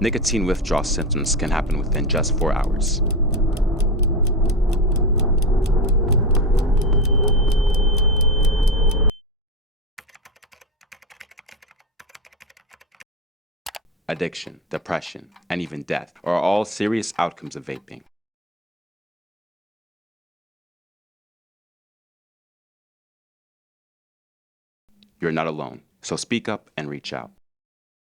Nicotine withdrawal symptoms can happen within just 4 hours. Addiction, depression, and even death are all serious outcomes of vaping. You're not alone, so speak up and reach out.